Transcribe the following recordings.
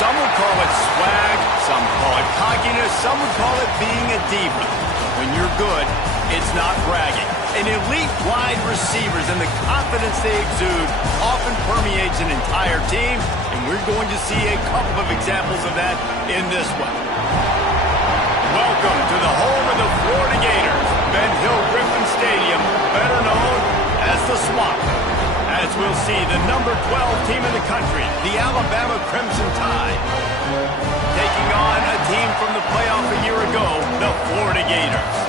Some would call it swag, some call it cockiness, some would call it being a diva. When you're good, it's not bragging. And elite wide receivers and the confidence they exude often permeates an entire team, and we're going to see a couple of examples of that in this one. Welcome to the home of the Florida Gators, Ben Hill Griffin Stadium, better known as the Swamp. As we'll see, the number 12 team in the country, the Alabama Crimson Tide, taking on a team from the playoff a year ago, the Florida Gators.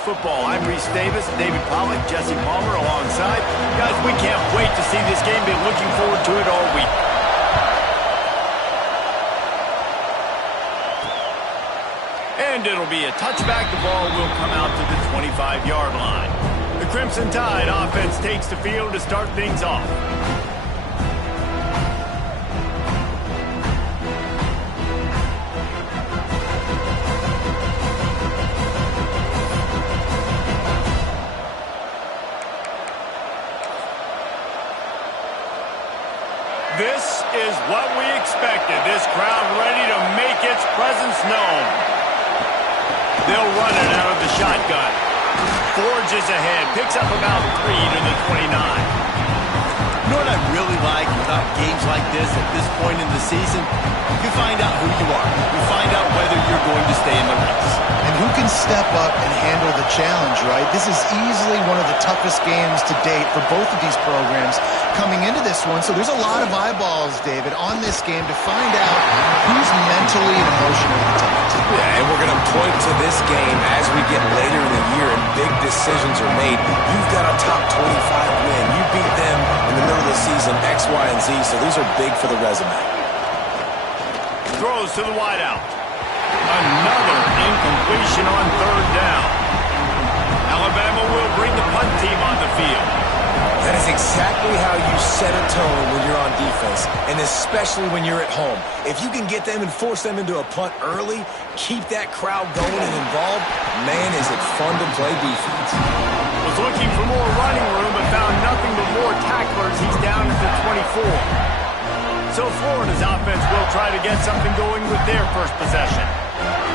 Football. I'm Reese Davis, David Pollack, Jesse Palmer alongside. Guys, we can't wait to see this game. Been looking forward to it all week. And it'll be a touchback. The ball will come out to the 25-yard line. The Crimson Tide offense takes the field to start things off. This is what we expected. This crowd ready to make its presence known. They'll run it out of the shotgun. Forges ahead. Picks up about 3 to the 29. You know what I really like about games like this at this point in the season? You find out who you are. You find out whether you're going to stay in the race. And who can step up and handle the challenge, right? This is easily one of the toughest games to date for both of these programs coming into this one. So there's a lot of eyeballs, David, on this game to find out who's mentally and emotionally the toughest. Yeah, and we're going to point to this game as we get later in the year and big decisions are made. You've got a top 25 win. You beat them in the middle of the season, X, Y, and Z, so these are big for the resume. Throws to the wideout. Another incompletion on third down. Alabama will bring the punt team on the field. That is exactly how you set a tone when you're on defense, and especially when you're at home. If you can get them and force them into a punt early, keep that crowd going and involved, man, is it fun to play defense. Was looking for more running room, but found nothing but more tacklers. He's down at the 24. So Florida's offense will try to get something going with their first possession.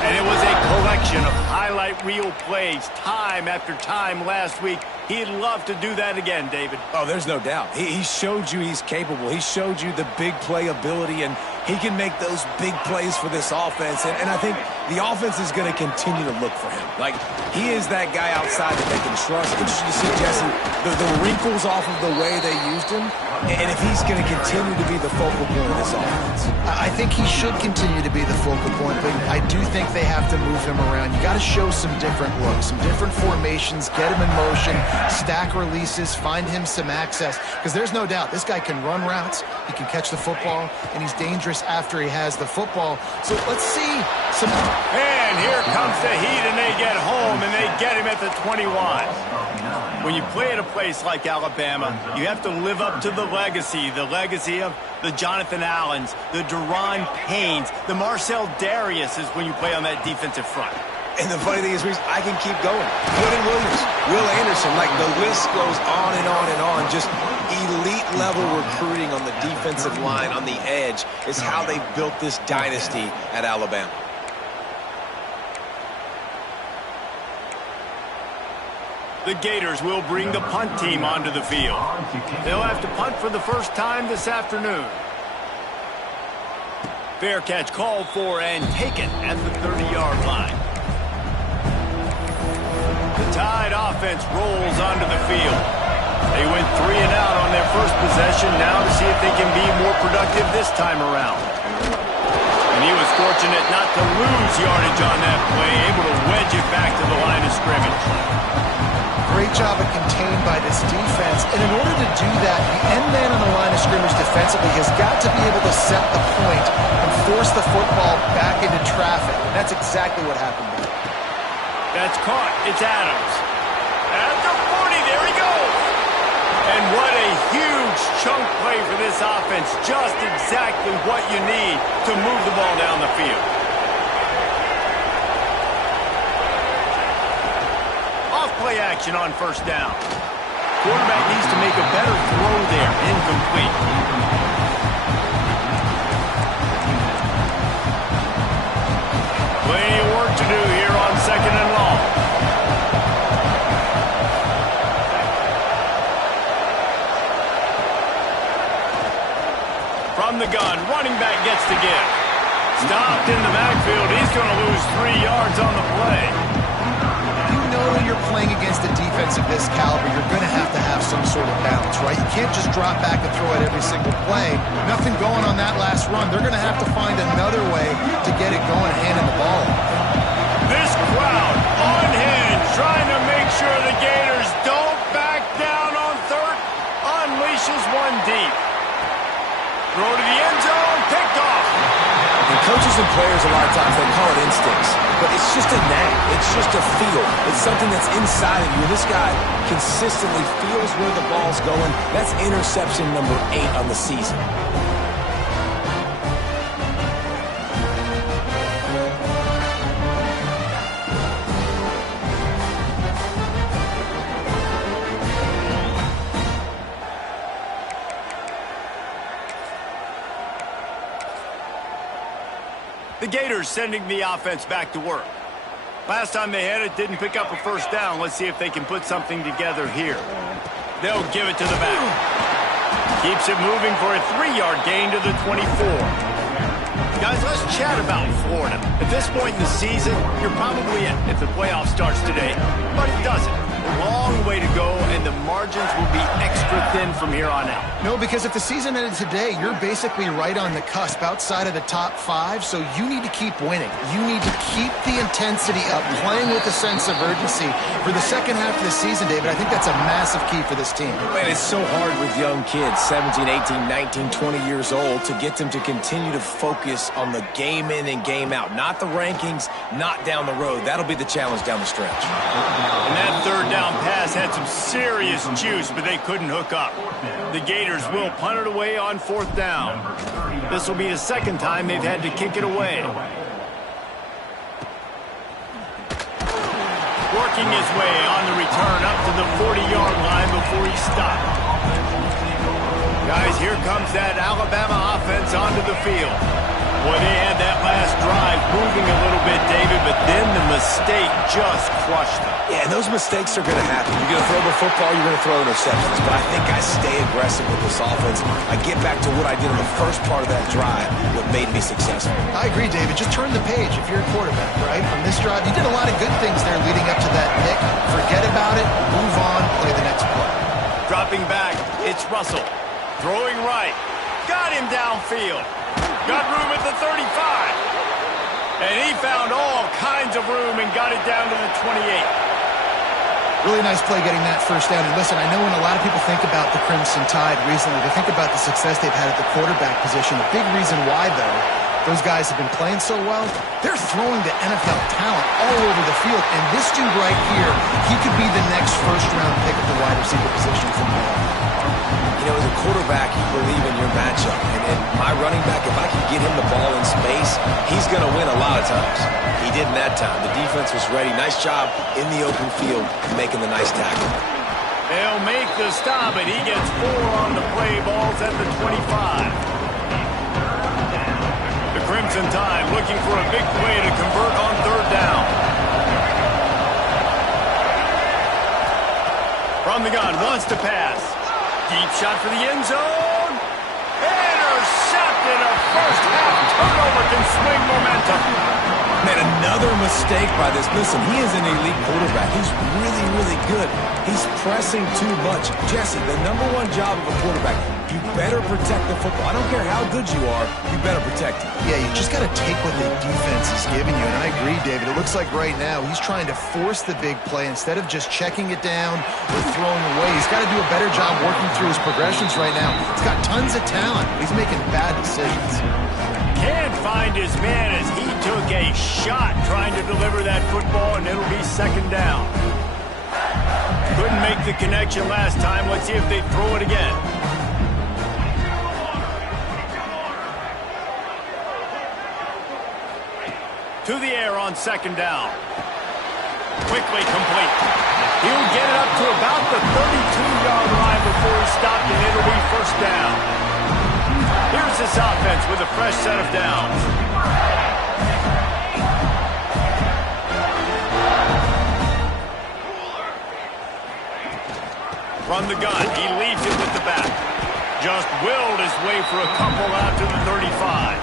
And it was a collection of highlight reel plays time after time last week. He'd love to do that again, David. Oh, there's no doubt. He showed you he's capable. He showed you the big play ability, and he can make those big plays for this offense. And I think the offense is going to continue to look for him. Like, he is that guy outside that they can trust. Interesting to see, Jesse, the wrinkles off of the way they used him, and if he's going to continue to be the focal point of this offense. I think he should continue to be the focal point, but I do think they have to move him around. You got to show some different looks, some different formations, get him in motion, stack releases, find him some access, because there's no doubt this guy can run routes, he can catch the football, and he's dangerous after he has the football. So let's see some... And here comes the heat, and they get home, and they get him at the 21. When you play at a place like Alabama, you have to live up to the legacy of the Jonathan Allens, the Deron Paynes, the Marcel Dariuses when you play on that defensive front. And the funny thing is, Reese, I can keep going. Quentin Williams, Will Anderson, like the list goes on and on and on. Just elite level recruiting on the defensive line, on the edge, is how they built this dynasty at Alabama. The Gators will bring the punt team onto the field. They'll have to punt for the first time this afternoon. Fair catch called for and taken at the 30-yard line. The Tide offense rolls onto the field. They went 3 and out on their first possession, now to see if they can be more productive this time around. And he was fortunate not to lose yardage on that play, able to wedge it back to the line of scrimmage. Great job of contained by this defense. And in order to do that, the end man on the line of scrimmage defensively has got to be able to set the point and force the football back into traffic. And that's exactly what happened there. That's caught. It's Adams. At the 40, there he goes. And what a huge chunk play for this offense. Just exactly what you need to move the ball down the field. Off-play action on first down. Quarterback needs to make a better throw there. Incomplete. Plenty of work to do here on second and long. From the gun, running back gets the give. Stopped in the backfield. He's going to lose 3 yards on the play. You know you're playing against a defense of this caliber, you're going to have some sort of balance, right? You can't just drop back and throw it every single play. Nothing going on that last run. They're going to have to find another way to get it going, handing the ball off. This crowd unhinged, trying to make sure the Gators don't back down on third. Unleashes one deep. Throw to the end zone, picked off. And coaches and players, a lot of times, they call it instincts. But it's just a knack. It's just a feel. It's something that's inside of you. And this guy consistently feels where the ball's going. That's interception number 8 on the season. The Gators sending the offense back to work. Last time they had it, didn't pick up a first down. Let's see if they can put something together here. They'll give it to the back. Keeps it moving for a 3-yard gain to the 24. Guys, let's chat about Florida. At this point in the season, you're probably in if the playoff starts today, but it doesn't. A long way to go, and the margins will be extra thin from here on out. No, because if the season ended today, you're basically right on the cusp outside of the top 5, so you need to keep winning. You need to keep the intensity up, playing with a sense of urgency for the second half of the season, David. I think that's a massive key for this team. Man, it's so hard with young kids, 17, 18, 19, 20 years old, to get them to continue to focus on the game in and game out. Not the rankings, not down the road. That'll be the challenge down the stretch. And that third down pass had some serious juice, but they couldn't hook up. The Gators will punt it away on fourth down. This will be the second time they've had to kick it away. Working his way on the return up to the 40-yard line before he stopped. Guys, here comes that Alabama offense onto the field. Boy, they had that last drive moving a little bit, David, but then the mistake just crushed them. Yeah, and those mistakes are going to happen. You're going to throw the football, you're going to throw interceptions. But I think I stay aggressive with this offense. I get back to what I did in the first part of that drive, what made me successful. I agree, David. Just turn the page if you're a quarterback, right? From this drive, you did a lot of good things there leading up to that pick. Forget about it, move on, play the next play. Dropping back, it's Russell. Throwing right. Got him downfield. Got room at the 35. And he found all kinds of room and got it down to the 28. Really nice play getting that first down. And listen, I know when a lot of people think about the Crimson Tide recently, they think about the success they've had at the quarterback position. A big reason why, though, those guys have been playing so well, they're throwing the NFL talent all over the field. And this dude right here, he could be the next first-round pick at the wide receiver position from now on. You know, as a quarterback, you believe in your matchup. And my running back, if I can get him the ball in space, he's going to win a lot of times. He did in that time. The defense was ready. Nice job in the open field making the nice tackle. They'll make the stop, and he gets 4 on the play. Balls at the 25. The Crimson Tide looking for a big play to convert on third down. From the gun, wants to pass. Deep shot for the end zone. Intercepted. A first half turnover can swing momentum. Man, another mistake by this. Listen, he is an elite quarterback. He's really, really good. He's pressing too much. Jesse, the #1 job of a quarterback, You better protect the football. I don't care how good you are, you better protect it. Yeah, you just got to take what the defense is giving you, and I agree, David. It looks like right now he's trying to force the big play instead of just checking it down or throwing away. He's got to do a better job working through his progressions right now. He's got tons of talent, but he's making bad decisions. Can't find his man as he took a shot trying to deliver that football, and it'll be second down. Couldn't make the connection last time. Let's see if they throw it again. To the air on second down. Quickly complete. He'll get it up to about the 32-yard line before he's stopped, and it'll be first down. Here's this offense with a fresh set of downs. From the gun, he leaves it with the back. Just willed his way for a couple out to the 35.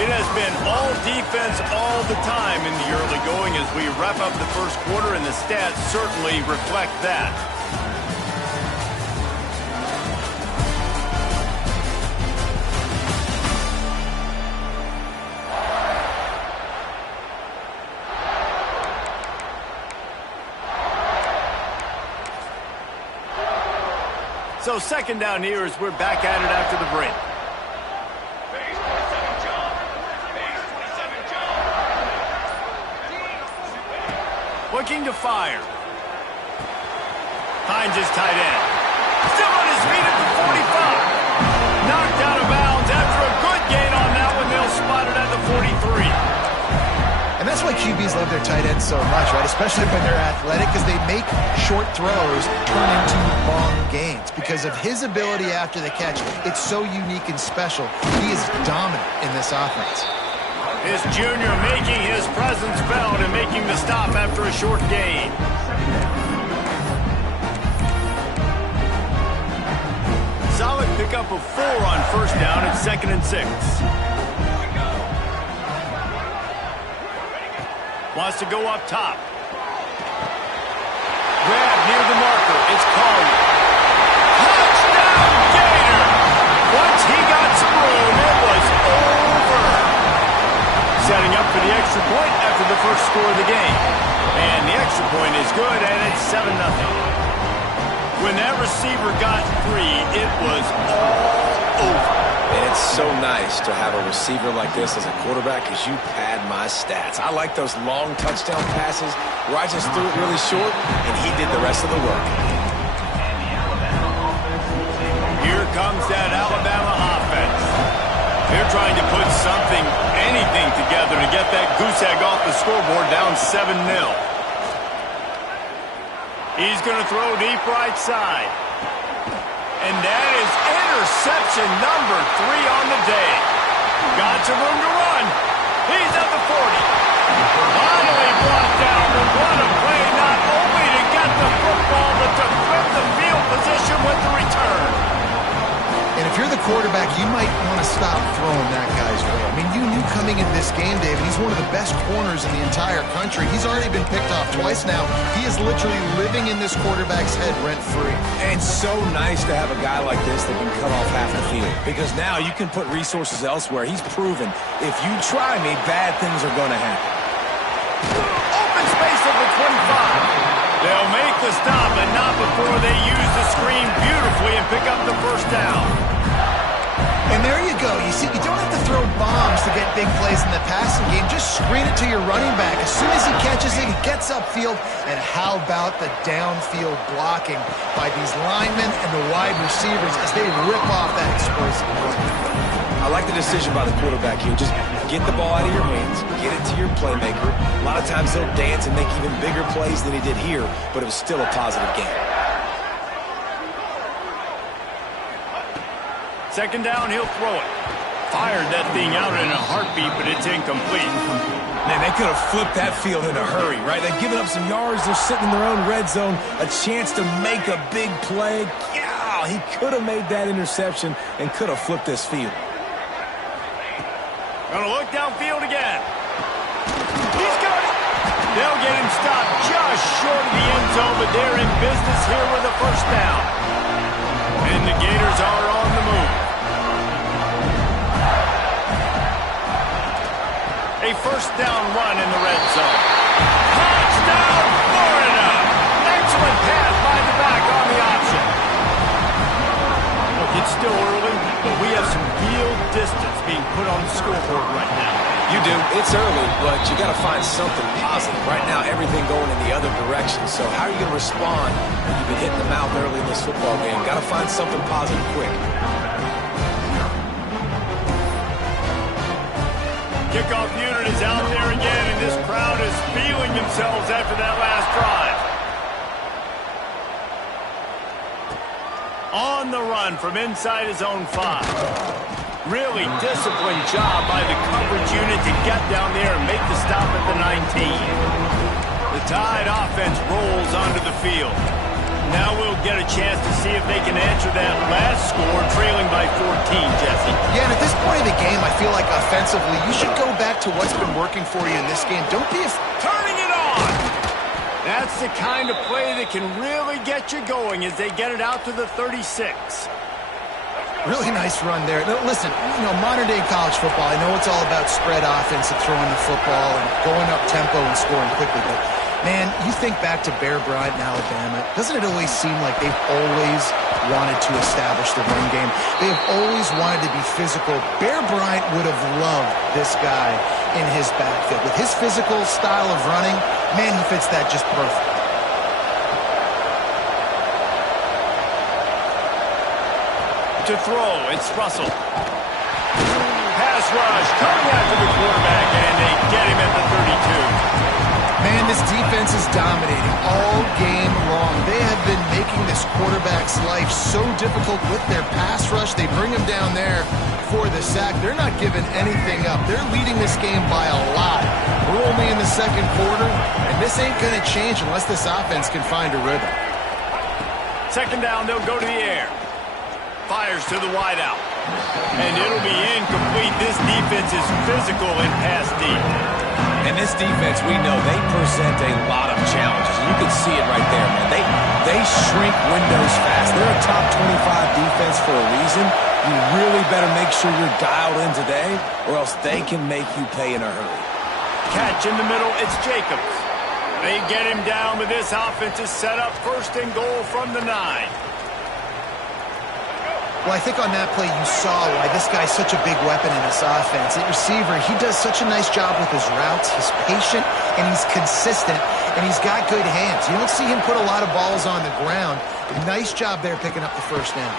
It has been all defense all the time in the early going as we wrap up the first quarter, and the stats certainly reflect that. So second down here as we're back at it after the break. Looking to fire. Finds his tight end. Still on his feet at the 45. Knocked out of bounds after a good gain on that one. They'll spot it at the 43. And that's why QBs love their tight ends so much, right? Especially when they're athletic, because they make short throws turn into long gains. Because of his ability after the catch, it's so unique and special. He is dominant in this offense. This junior making his presence felt and making the stop after a short gain. Solid pickup of 4 on first down at 2nd and 6. Wants to go up top. Grab near the marker. It's called. Touchdown, Gator! Once he got some room, it was over. Setting up for the extra point after the first score of the game. And the extra point is good, and it's 7-0. When that receiver got free, it was all over. And it's so nice to have a receiver like this as a quarterback because you pad my stats. I like those long touchdown passes where I just threw it really short and he did the rest of the work. Here comes that Alabama offense. They're trying to put something, anything together to get that goose egg off the scoreboard down 7-0. He's going to throw deep right side. And that is interception number 3 on the day. Got some room to run. He's at the 40. Finally brought down, but what a play, not only to get the football, but to flip the field position with the return. And if you're the quarterback, you might want to stop throwing that guy's way. I mean, you knew coming into this game, David, he's one of the best corners in the entire country. He's already been picked off twice now. He is literally living in this quarterback's head rent-free. And it's so nice to have a guy like this that can cut off half the field. Because now you can put resources elsewhere. He's proven, if you try me, bad things are going to happen. Open space at the 25. They'll make the stop, and not before they use the screen beautifully and pick up the first down. And there you go. You see, you don't have to throw bombs to get big plays in the passing game. Just screen it to your running back. As soon as he catches it, he gets upfield. And how about the downfield blocking by these linemen and the wide receivers as they rip off that explosive run? I like the decision by the quarterback here. Just get the ball out of your hands, get it to your playmaker. A lot of times he'll dance and make even bigger plays than he did here, but it was still a positive game. Second down, he'll throw it. Fired that thing out in a heartbeat, but it's incomplete. Man, they could have flipped that field in a hurry, right? They've given up some yards. They're sitting in their own red zone. A chance to make a big play. Yeah, he could have made that interception and could have flipped this field. Gonna look downfield again. He's got it. They'll get him stopped just short of the end zone, but they're in business here with a first down. And the Gators are on the move. A first down run in the red zone. Touchdown, Florida! Excellent pass by the back on the option. Look, it's still early, but we have some real distance being put on the scoreboard right now. You do. It's early, but you got to find something positive. Right now, everything going in the other direction. So how are you going to respond when you've been hitting the mouth early in this football game? Got to find something positive quick. Kickoff unit is out there again, and this crowd is feeling themselves after that last drive. On the run from inside his own 5. Really disciplined job by the coverage unit to get down there and make the stop at the 19. The Tide offense rolls onto the field. Now we'll get a chance to see if they can answer that last score, trailing by 14, Jesse. Yeah, and at this point of the game, I feel like offensively, you should go back to what's been working for you in this game. Don't be turning it on! That's the kind of play that can really get you going as they get it out to the 36. Really nice run there. Now, listen, modern-day college football, I know it's all about spread offense and throwing the football and going up tempo and scoring quickly, but, man, you think back to Bear Bryant in Alabama, doesn't it always seem like they've always wanted to establish the run game? They've always wanted to be physical. Bear Bryant would have loved this guy in his backfield. With his physical style of running, man, he fits that just perfect. To throw, it's Russell. Pass rush, coming after the quarterback, and they get him at the 32. Man, this defense is dominating all game long. They have been making this quarterback's life so difficult with their pass rush. They bring him down there for the sack. They're not giving anything up. They're leading this game by a lot. We're only in the second quarter, and this ain't going to change unless this offense can find a rhythm. Second down, they'll go to the air. Fires to the wideout. And it'll be incomplete. This defense is physical and pass deep. And this defense, we know, they present a lot of challenges. You can see it right there, man. They shrink windows fast. They're a top 25 defense for a reason. You really better make sure you're dialed in today, or else they can make you pay in a hurry. Catch in the middle, it's Jacobs. They get him down, but this offense is set up first and goal from the 9. Well, I think on that play you saw why this guy's such a big weapon in this offense. At receiver, he does such a nice job with his routes. He's patient, and he's consistent, and he's got good hands. You don't see him put a lot of balls on the ground. Nice job there picking up the first down.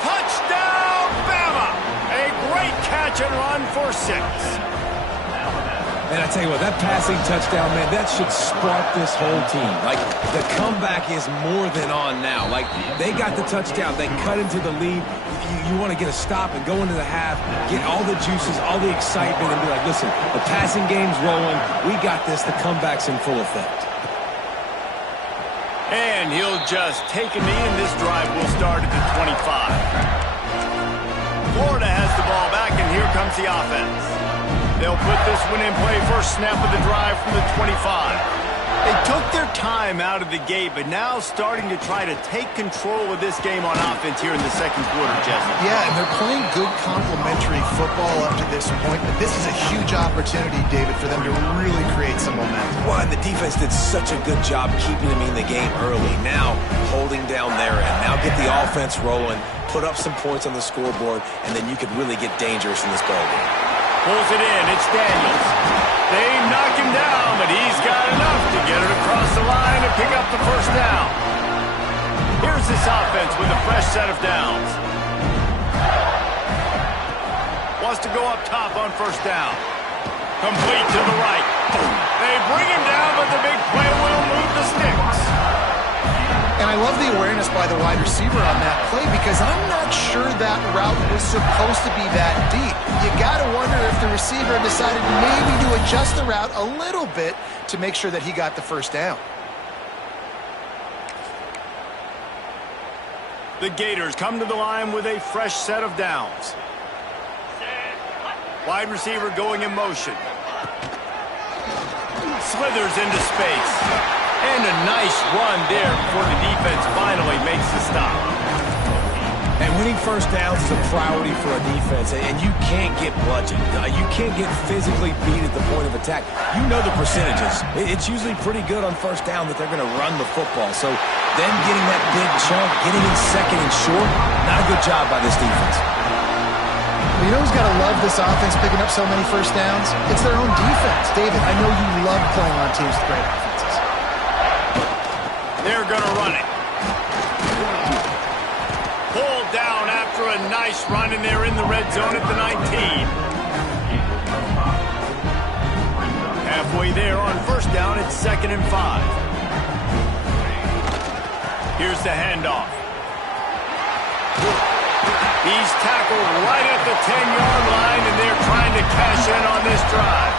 Touchdown, Bama! A great catch and run for 6. And I tell you what, that passing touchdown, man, that should spark this whole team. Like, the comeback is more than on now. Like, they got the touchdown. They cut into the lead. You want to get a stop and go into the half, get all the juices, all the excitement, and be like, listen, the passing game's rolling. We got this. The comeback's in full effect. And he'll just take a knee, and this drive will start at the 25. Florida has the ball back, and here comes the offense. They'll put this one in play first snap of the drive from the 25. They took their time out of the gate, but now starting to try to take control of this game on offense here in the second quarter, Jesse. Yeah, and they're playing good complementary football up to this point, but this is a huge opportunity, David, for them to really create some momentum. Well, and the defense did such a good job keeping them in the game early. Now, holding down their end. Now get the offense rolling, put up some points on the scoreboard, and then you could really get dangerous in this ball game. Pulls it in. It's Daniels. They knock him down, but he's got enough to get it across the line and pick up the first down. Here's this offense with a fresh set of downs. Wants to go up top on first down. Complete to the right. They bring him down, but the big play will move the sticks. And I love the awareness by the wide receiver on that play because I'm not sure that route was supposed to be that deep. You got to wonder if the receiver decided maybe to adjust the route a little bit to make sure that he got the first down. The Gators come to the line with a fresh set of downs. Wide receiver going in motion. Slithers into space. And a nice run there before the defense finally makes the stop. And winning first downs is a priority for a defense, and you can't get bludgeoned. You can't get physically beat at the point of attack. You know the percentages. It's usually pretty good on first down that they're going to run the football. So them getting that big chunk, getting in second and short, not a good job by this defense. Well, you know who's got to love this offense picking up so many first downs? It's their own defense. David, I know you love playing on teams with great offenses. They're going to run it. Pulled down after a nice run, and they're in the red zone at the 19. Halfway there on first down, it's 2nd and 5. Here's the handoff. He's tackled right at the 10-yard line, and they're trying to cash in on this drive.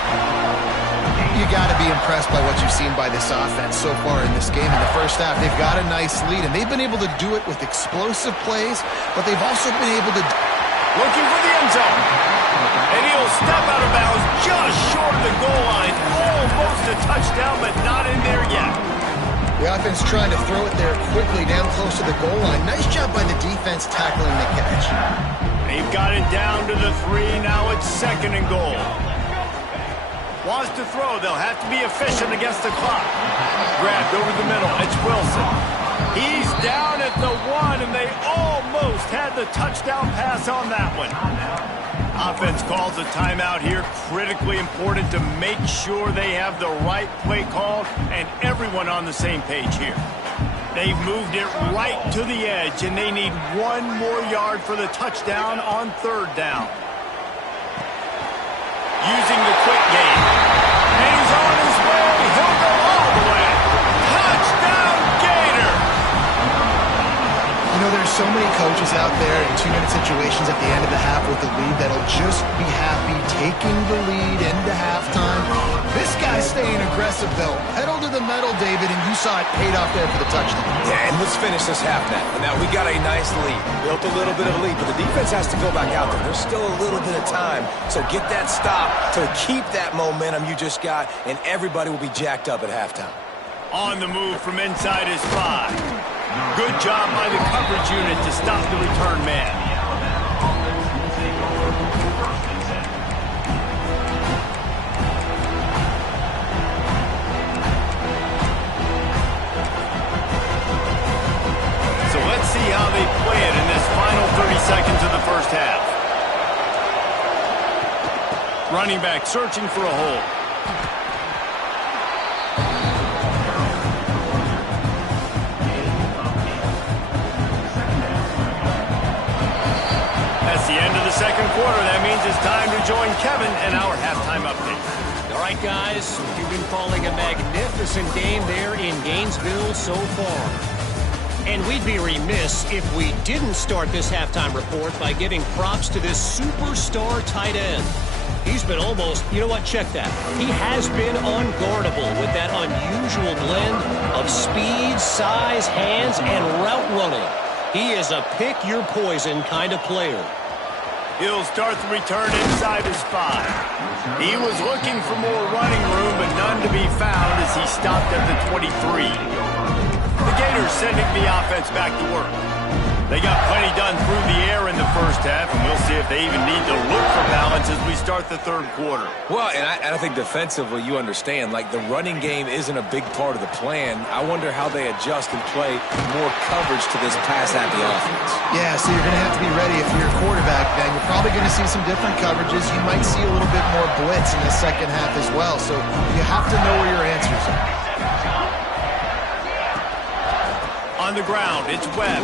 You got to be impressed by what you've seen by this offense so far in this game. In the first half, they've got a nice lead, and they've been able to do it with explosive plays, but they've also been able to... Looking for the end zone. And he'll step out of bounds just short of the goal line. Almost a touchdown, but not in there yet. The offense trying to throw it there quickly down close to the goal line. Nice job by the defense tackling the catch. They've got it down to the 3. Now it's 2nd and goal. Wants to throw. They'll have to be efficient against the clock. Grabbed over the middle. It's Wilson. He's down at the 1, and they almost had the touchdown pass on that one. Offense calls a timeout here. Critically important to make sure they have the right play call and everyone on the same page here. They've moved it right to the edge, and they need 1 more yard for the touchdown on 3rd down. Using the quick game. And he's on his way. He'll go all the way. Touchdown, Gator! You know, there's so many coaches out there in 2-minute situations at the end of the half with the lead that'll just be happy taking the lead into halftime. This guy's staying aggressive, though. Pedal to the metal, David, and you saw it paid off there for the touchdown. Yeah, and let's finish this half now. Now, we got a nice lead. Built a little bit of a lead, but the defense has to go back out there. There's still a little bit of time, so get that stop to keep that momentum you just got, and everybody will be jacked up at halftime. On the move from inside his 5. Good job by the coverage unit to stop the return man. So let's see how they play it in this final 30 seconds of the first half. Running back searching for a hole. That's the end of the second quarter. That means it's time to join Kevin in our halftime update. All right, guys, you've been calling a magnificent game there in Gainesville so far. And we'd be remiss if we didn't start this halftime report by giving props to this superstar tight end. He's been almost, you know what, check that. He has been unguardable with that unusual blend of speed, size, hands, and route running. He is a pick-your-poison kind of player. He'll start the return inside his 5. He was looking for more running room, but none to be found as he stopped at the 23. The Gators sending the offense back to work. They got plenty done through the air in the first half, and we'll see if they even need to look for balance as we start the third quarter. Well, and I think defensively, you understand, like the running game isn't a big part of the plan. I wonder how they adjust and play more coverage to this pass-happy offense. Yeah, so you're going to have to be ready if you're a quarterback, then. You're probably going to see some different coverages. You might see a little bit more blitz in the second half as well, so you have to know where your answers are. On the ground, it's Webb.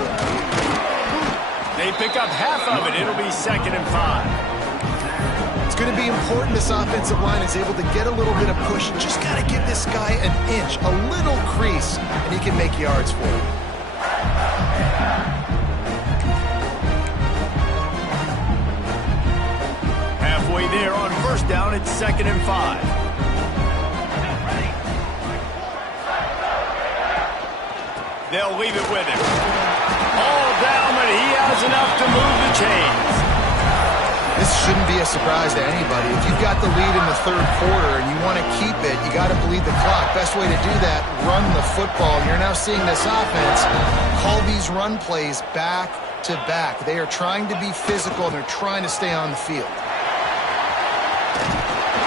They pick up half of it. It'll be 2nd and 5. It's going to be important this offensive line is able to get a little bit of push. Just got to give this guy an inch, a little crease, and he can make yards for it. Halfway there on first down, it's 2nd and 5. They'll leave it with him. All down, but he has enough to move the chains. This this shouldn't be a surprise to anybody. If you've got the lead in the third quarter and you want to keep it, you got to bleed the clock. Best way to do that, run the football. And you're now seeing this offense call these run plays back to back. They are trying to be physical, and they're trying to stay on the field.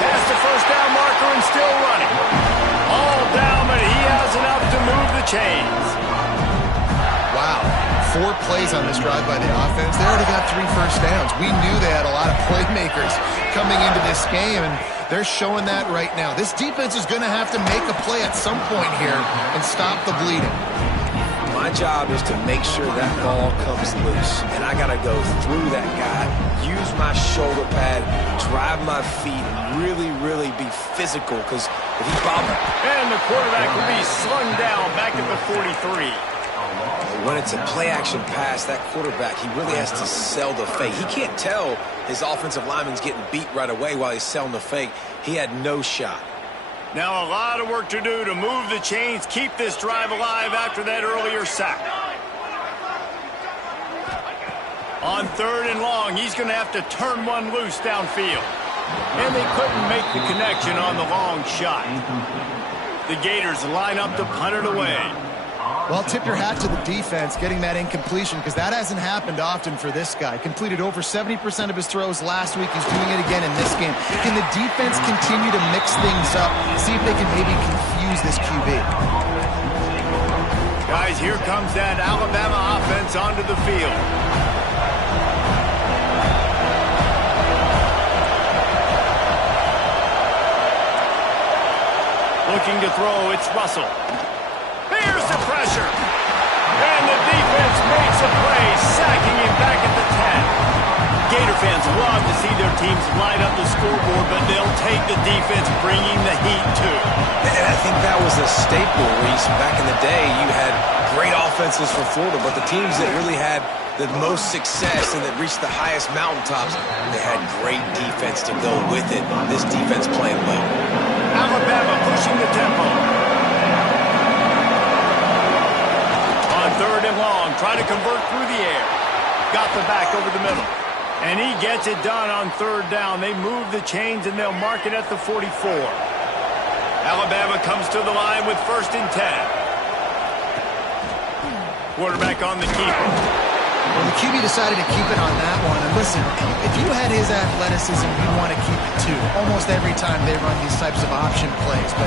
Past the first down marker and still running. All down, but he has enough to move the chains. Wow. 4 plays on this drive by the offense. They already got 3 first downs. We knew they had a lot of playmakers coming into this game, and they're showing that right now. This defense is going to have to make a play at some point here and stop the bleeding. My job is to make sure that ball comes loose, and I got to go through that guy, use my shoulder pad, drive my feet, and really be physical, because if he bobbles... And the quarterback will be slung down back at the 43. When it's a play-action pass, that quarterback, he really has to sell the fake. He can't tell his offensive lineman's getting beat right away while he's selling the fake. He had no shot. Now a lot of work to do to move the chains, keep this drive alive after that earlier sack. On 3rd and long, he's going to have to turn one loose downfield. And they couldn't make the connection on the long shot. The Gators line up to punt it away. Well, tip your hat to the defense getting that incompletion, because that hasn't happened often for this guy. Completed over 70% of his throws last week. He's doing it again in this game. Can the defense continue to mix things up, see if they can maybe confuse this QB? Guys, here comes that Alabama offense onto the field. Looking to throw, it's Russell. Here's the pressure. And the defense makes a play, sacking him back at the 10. Gator fans love to see their teams light up the scoreboard, but they'll take the defense bringing the heat too. And I think that was a staple, Reese. Back in the day, you had great offenses for Florida, but the teams that really had the most success and that reached the highest mountaintops, they had great defense to go with it. This defense playing well. Alabama pushing the tempo. On 3rd and long, try to convert through the air. Got the back over the middle. And he gets it done on 3rd down. They move the chains, and they'll mark it at the 44. Alabama comes to the line with 1st and 10. Quarterback on the keeper. Well, the QB decided to keep it on that one. And listen, if you had his athleticism, you'd want to keep it too. Almost every time they run these types of option plays. But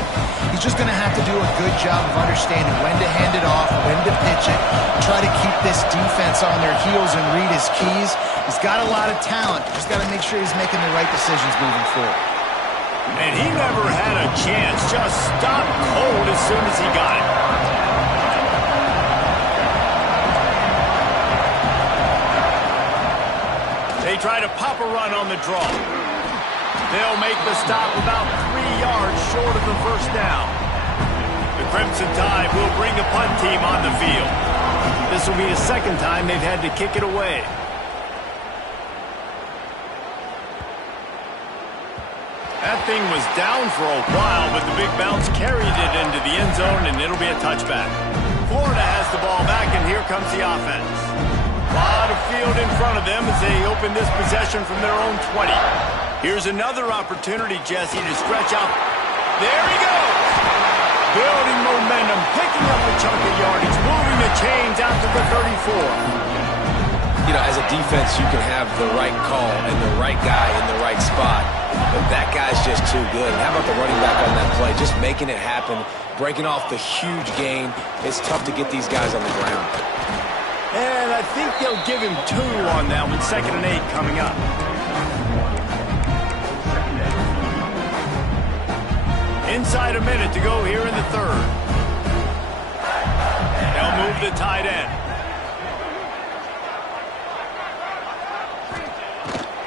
he's just going to have to do a good job of understanding when to hand it off, when to pitch it, try to keep this defense on their heels and read his keys. He's got a lot of talent. Just got to make sure he's making the right decisions moving forward. And he never had a chance. Just stopped cold as soon as he got it. They try to pop a run on the draw. They'll make the stop about 3 yards short of the 1st down. The Crimson Tide will bring a punt team on the field. This will be the 2nd time they've had to kick it away. That thing was down for a while, but the big bounce carried it into the end zone, and it'll be a touchback. Florida has the ball back, and here comes the offense. A lot of field in front of them as they open this possession from their own 20. Here's another opportunity, Jesse, to stretch out. There he goes! Building momentum, picking up a chunk of yardage, moving the chains out to the 34. You know, as a defense, you can have the right call and the right guy in the right spot, but that guy's just too good. And how about the running back on that play? Just making it happen, breaking off the huge gain. It's tough to get these guys on the ground. And I think they'll give him 2 on that one. 2nd and 8 coming up. Inside a minute to go here in the 3rd. They'll move the tight end.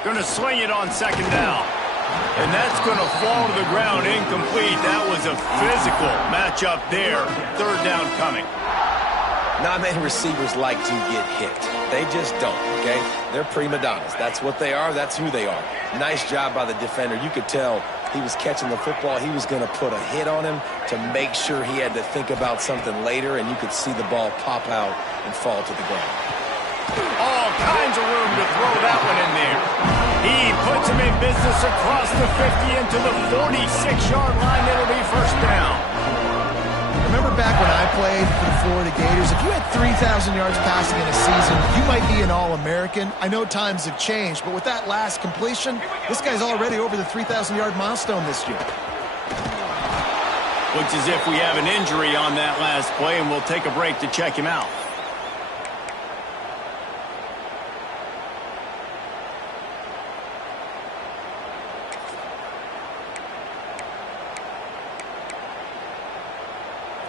Going to sling it on 2nd down. And that's going to fall to the ground incomplete. That was a physical matchup there. 3rd down coming. Not many receivers like to get hit. They just don't, okay? They're prima donnas. That's what they are. That's who they are. Nice job by the defender. You could tell he was catching the football. He was going to put a hit on him to make sure he had to think about something later, and you could see the ball pop out and fall to the ground. All kinds of room to throw that one in there. He puts him in business across the 50 into the 46-yard line. It'll be first down. Remember back when I played for the Florida Gators, if you had 3,000 yards passing in a season, you might be an All-American. I know times have changed, but with that last completion, this guy's already over the 3,000-yard milestone this year. Looks as if we have an injury on that last play, and we'll take a break to check him out.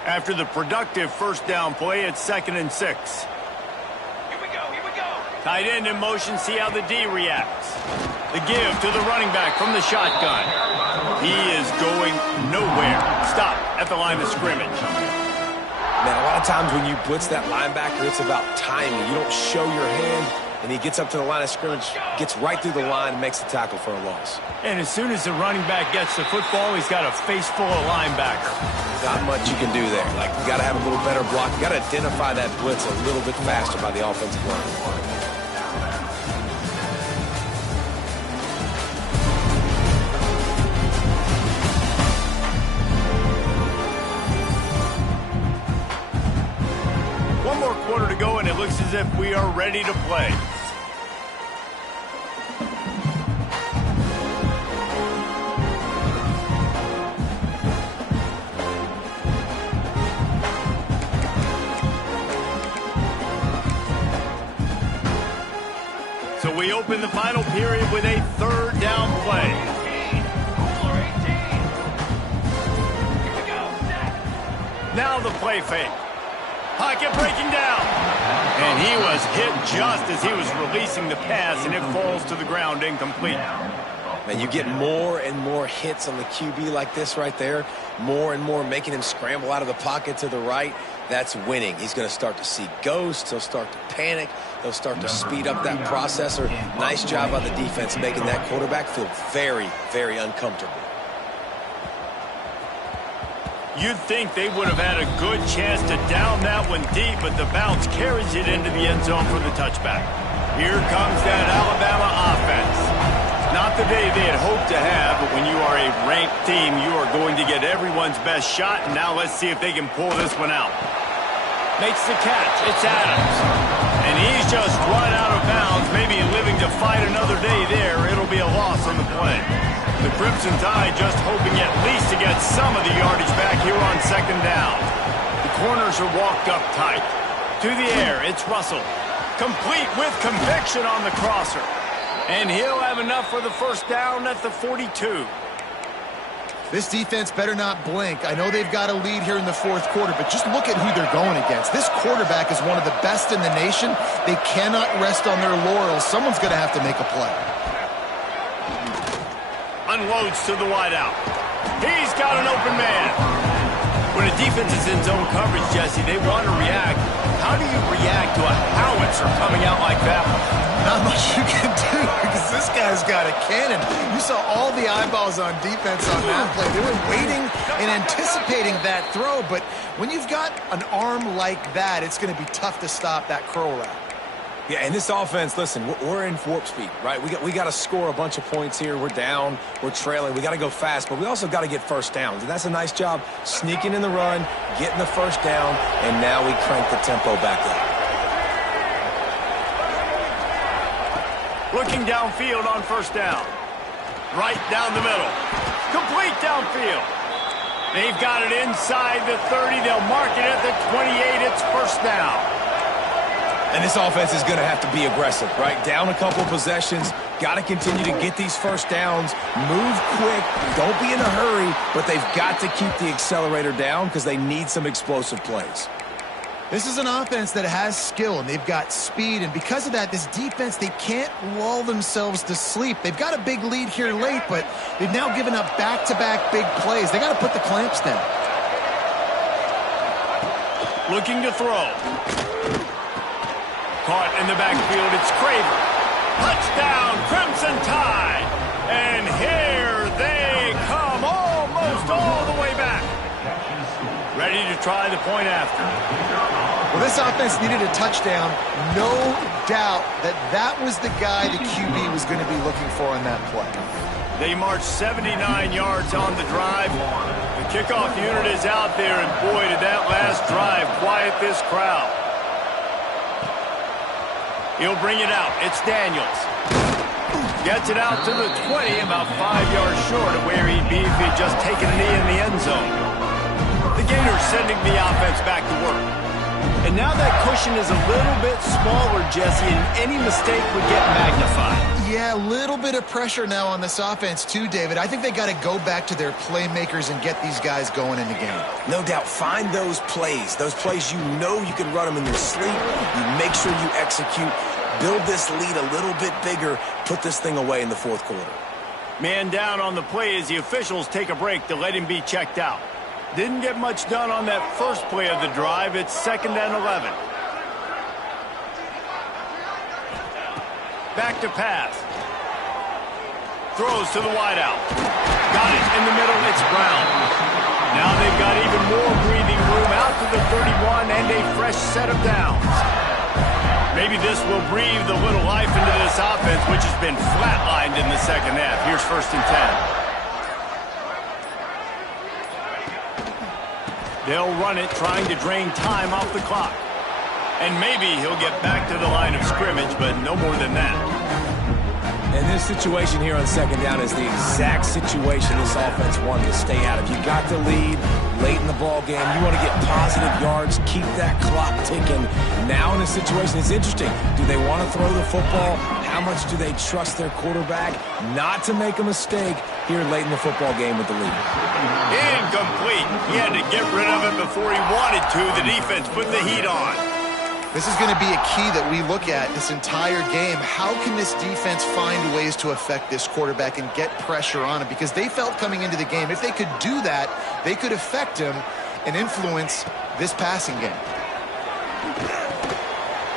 After the productive first down play, it's 2nd and 6. Here we go. Tight end in motion, see how the D reacts. The give to the running back from the shotgun. He is going nowhere. Stop at the line of scrimmage. Man, a lot of times when you blitz that linebacker, it's about timing. You don't show your hand, and he gets up to the line of scrimmage, gets right through the line, and makes the tackle for a loss. And as soon as the running back gets the football, he's got a face full of linebacker. Not much you can do there. Like, you got to have a little better block. You got to identify that blitz a little bit faster by the offensive line. One more quarter to go, and it looks as if we are ready to play. So we open the final period with a 3rd down play. Now the play fake. Pocket breaking down. And he was hit just as he was releasing the pass, and it falls to the ground incomplete. Man, you get more and more hits on the QB like this right there. More and more making him scramble out of the pocket to the right. That's winning. He's going to start to see ghosts. He'll start to panic. He'll start to speed up that processor. Nice job by the defense making that quarterback feel very, very uncomfortable. You'd think they would have had a good chance to down that one deep, but the bounce carries it into the end zone for the touchback. Here comes that Alabama offense. Not the day they had hoped to have, but when you are a ranked team, you are going to get everyone's best shot, and now let's see if they can pull this one out. Makes the catch. It's Adams. And he's just run out of bounds, maybe living to fight another day there. It'll be a loss on the play. The Crimson Tide just hoping at least to get some of the yardage back here on 2nd down. The corners are walked up tight. To the air, it's Russell. Complete with conviction on the crosser. And he'll have enough for the first down at the 42. This defense better not blink. I know they've got a lead here in the 4th quarter, but just look at who they're going against. This quarterback is one of the best in the nation. They cannot rest on their laurels. Someone's going to have to make a play. Unloads to the wideout. He's got an open man. When a defense is in zone coverage, Jesse, they want to react. How do you react to a howitzer coming out like that? Not much you can do because this guy's got a cannon. You saw all the eyeballs on defense on that play. They were waiting and anticipating that throw, but when you've got an arm like that, it's going to be tough to stop that curl route. Yeah, and this offense, listen, we're in warp speed, right? We got to score a bunch of points here. We're down. We're trailing. We got to go fast, but we also got to get first downs. And that's a nice job sneaking in the run, getting the first down, and now we crank the tempo back up. Looking downfield on first down. Right down the middle. Complete downfield. They've got it inside the 30. They'll mark it at the 28. It's first down. And this offense is going to have to be aggressive, right? Down a couple possessions. Got to continue to get these first downs. Move quick. Don't be in a hurry. But they've got to keep the accelerator down because they need some explosive plays. This is an offense that has skill, and they've got speed. And because of that, this defense, they can't lull themselves to sleep. They've got a big lead here late, but they've now given up back-to-back big plays. They got to put the clamps down. Looking to throw. Caught in the backfield, it's Craver. Touchdown, Crimson Tide. And here they come, almost all the way back. Ready to try the point after. Well, this offense needed a touchdown. No doubt that that was the guy the QB was going to be looking for on that play. They marched 79 yards on the drive. The kickoff unit is out there, and boy, did that last drive quiet this crowd. He'll bring it out. It's Daniels. Gets it out to the 20, about 5 yards short of where he'd be if he'd just taken a knee in the end zone. The Gators sending the offense back to work. And now that cushion is a little bit smaller, Jesse, and any mistake would get magnified. Yeah, a little bit of pressure now on this offense too, David. I think they got to go back to their playmakers and get these guys going in the game. No doubt, find those plays you know you can run them in your sleep. You make sure you execute, build this lead a little bit bigger, put this thing away in the fourth quarter. Man down on the play as the officials take a break to let him be checked out. Didn't get much done on that first play of the drive. It's 2nd and 11. Back to pass. Throws to the wideout. Got it in the middle. It's Brown. Now they've got even more breathing room out to the 31 and a fresh set of downs. Maybe this will breathe a little life into this offense, which has been flatlined in the second half. Here's 1st and 10. They'll run it, trying to drain time off the clock. And maybe he'll get back to the line of scrimmage, but no more than that. And this situation here on 2nd down is the exact situation this offense wanted to stay out of. You got the lead late in the ball game. You want to get positive yards, keep that clock ticking. Now in this situation, it's interesting. Do they want to throw the football? How much do they trust their quarterback not to make a mistake here late in the football game with the lead? Incomplete. He had to get rid of it before he wanted to. The defense put the heat on. This is going to be a key that we look at this entire game. How can this defense find ways to affect this quarterback and get pressure on him? Because they felt coming into the game, if they could do that, they could affect him and influence this passing game.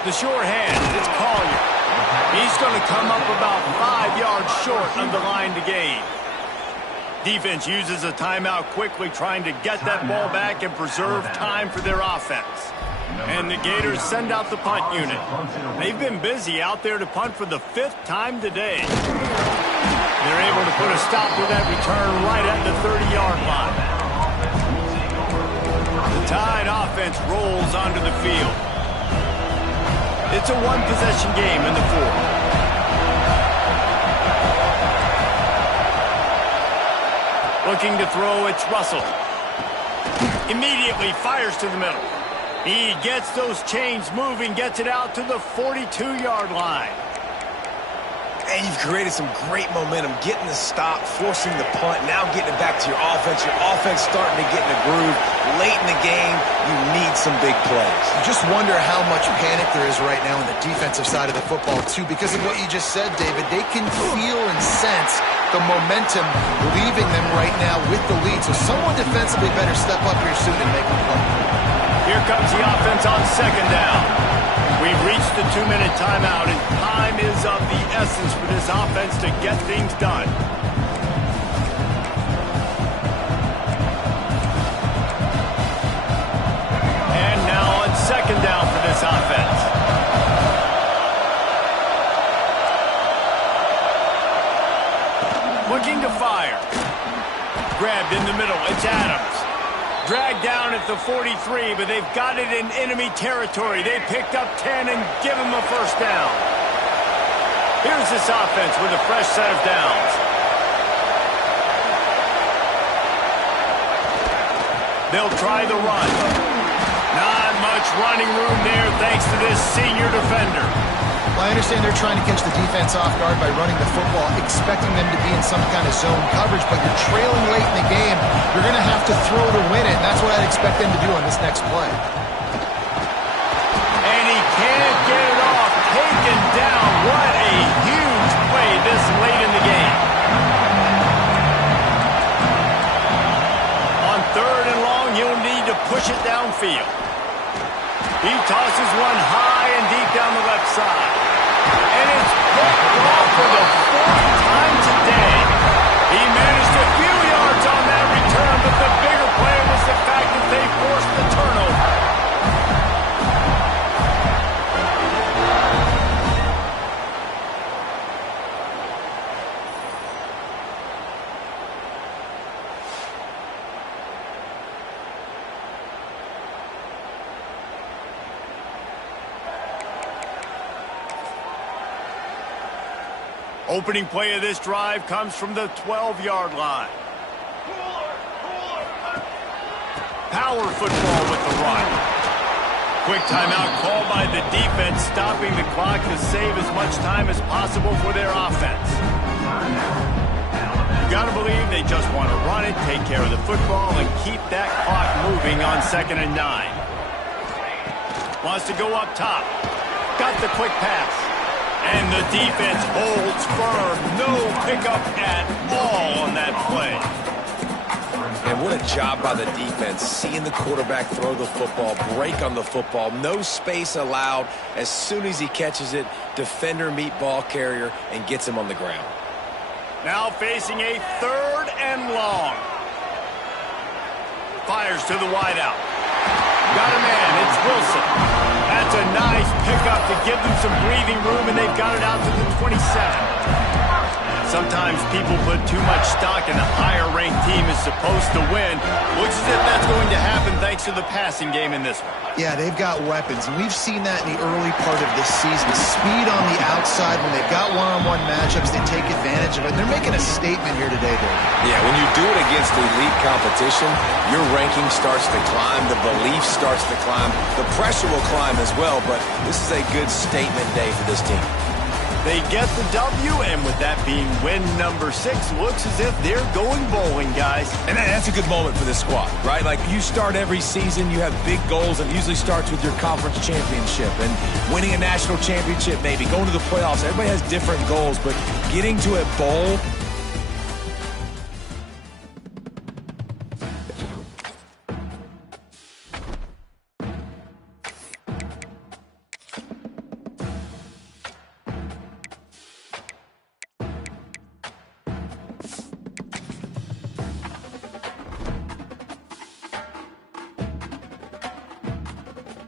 The sure hand, it's Collier. He's going to come up about 5 yards short of the line to gain. Defense uses a timeout quickly, trying to get that ball back and preserve time for their offense. And the Gators send out the punt unit. They've been busy out there to punt for the 5th time today. They're able to put a stop to that return right at the 30-yard line. The Tide offense rolls onto the field. It's a one-possession game in the 4th. Looking to throw, it's Russell. Immediately fires to the middle. He gets those chains moving, gets it out to the 42-yard line. And you've created some great momentum, getting the stop, forcing the punt, now getting it back to your offense. Your offense starting to get in a groove. Late in the game, you need some big plays. You just wonder how much panic there is right now on the defensive side of the football, too, because of what you just said, David. They can feel and sense the momentum leaving them right now with the lead. So someone defensively better step up here soon and make a play. Here comes the offense on 2nd down. We've reached the 2-minute timeout, and time is of the essence for this offense to get things done. And now on 2nd down for this offense. Looking to fire. Grabbed in the middle. It's Adams. Dragged down at the 43, but they've got it in enemy territory. They picked up 10 and give him a 1st down. Here's this offense with a fresh set of downs. They'll try the run. Not much running room there thanks to this senior defender. Well, I understand they're trying to catch the defense off guard by running the football, expecting them to be in some kind of zone coverage, but you're trailing late in the game. You're going to have to throw to win it, and that's what I'd expect them to do on this next play. And he can't get it off. Taken down. What a huge play this late in the game. On 3rd and long, he'll need to push it downfield. He tosses one high and deep down the left side. And it's picked off for the 4th time today. He managed a few yards on that return, but the bigger play was the fact that they forced the turnover. Opening play of this drive comes from the 12-yard line. Power football with the run. Quick timeout called by the defense, stopping the clock to save as much time as possible for their offense. You got to believe they just want to run it, take care of the football, and keep that clock moving on 2nd and 9. Wants to go up top. Got the quick pass. And the defense holds firm. No pickup at all on that play. And what a job by the defense, seeing the quarterback throw the football, break on the football, no space allowed. As soon as he catches it, defender meet ball carrier and gets him on the ground. Now facing a 3rd and long. Fires to the wideout. Got a man, it's Wilson. That's a nice pickup to give them some breathing room, and they've got it out to the 27. Sometimes people put too much stock in a higher-ranked team is supposed to win. Looks as if that's going to happen thanks to the passing game in this one. Yeah, they've got weapons, and we've seen that in the early part of this season. Speed on the outside. When they've got one-on-one matchups, they take advantage of it. And they're making a statement here today, David. Yeah, when you do it against elite competition, your ranking starts to climb, the belief starts to climb, the pressure will climb as well, but this is a good statement day for this team. They get the W, and with that being win number 6, looks as if they're going bowling, guys. And that's a good moment for this squad, right? Like, you start every season, you have big goals, and it usually starts with your conference championship and winning a national championship, maybe going to the playoffs. Everybody has different goals, but getting to a bowl